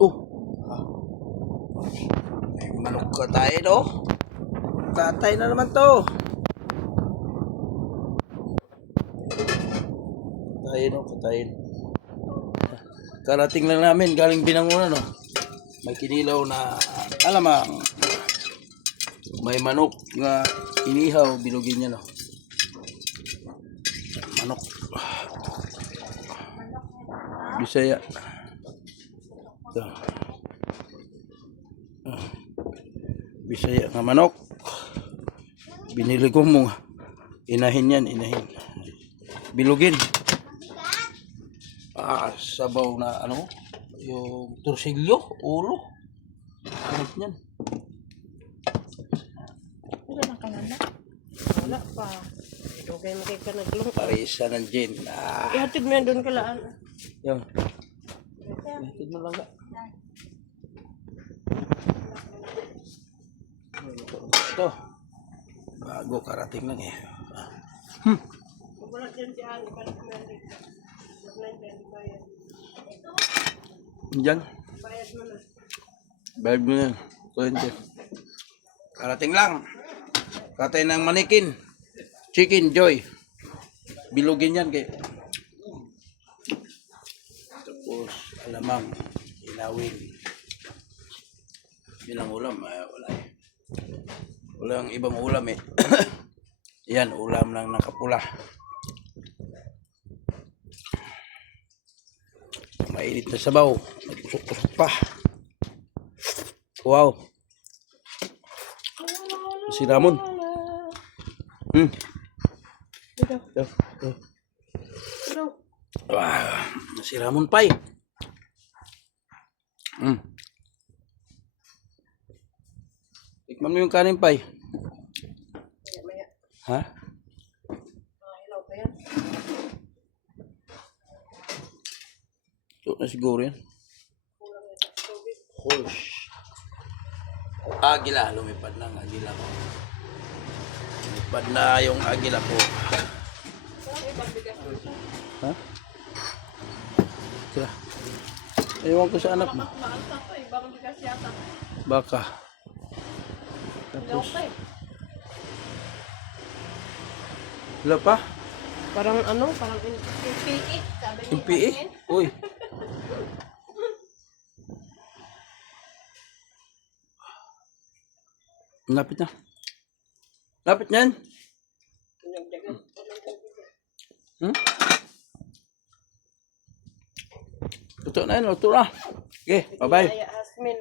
Oh. May manok ka tayo, no? Katay na naman to. Patayin, no? Patayin. Karating lang namin, galing Binangonan, no? May kinilaw na alamang. May manok nga inihaw, bilugin niya, no? Manok. Bisaya. Ito. Bisaya nga manok. Binili ko mo. Inahin yan, inahin. Bilugin. Sabaw na ano, yung torsilyo, ulo. Ano yan? Wala na ka na. Wala pa. Okay, makay ka naglong. Parisa ng gin. Ihatid mo yan doon kalaan. Yung. Ihatid mo lang ka. Ito. Bago karating lang eh. Wala dyan si Ali. Balik mo yan dito. Diyan. Bayad mo na. Bayad mo yan. 20. Karating lang. Katay ng manikin. Chicken Joy. Bilugin yan kay. Tapos alamang ilawin. Bilang ulam wala eh. Walang ibang ulam eh. Yan ulam lang nakapula. Mainit na sabaw. Nagusok-usok pa. Wow. Si Ramon. Ito. Wow. Si Ramon Pai. Tikman mo yung kanin Pai. Ha? Hilaw pa yan. Ito na siguro yan. Horse. Agila. Lumipad na ang agila ko. Lumipad na yung agila ko. Ha? Tira. Ewan ko sa anak mo. Baka. Tapos. Wala pa? Parang ano? Parang PPE. Sabi niya. MPE? Uy. Lapit na. Lapit na yan. Luto na yan. Luto na. Okay. Bye-bye. Asmin.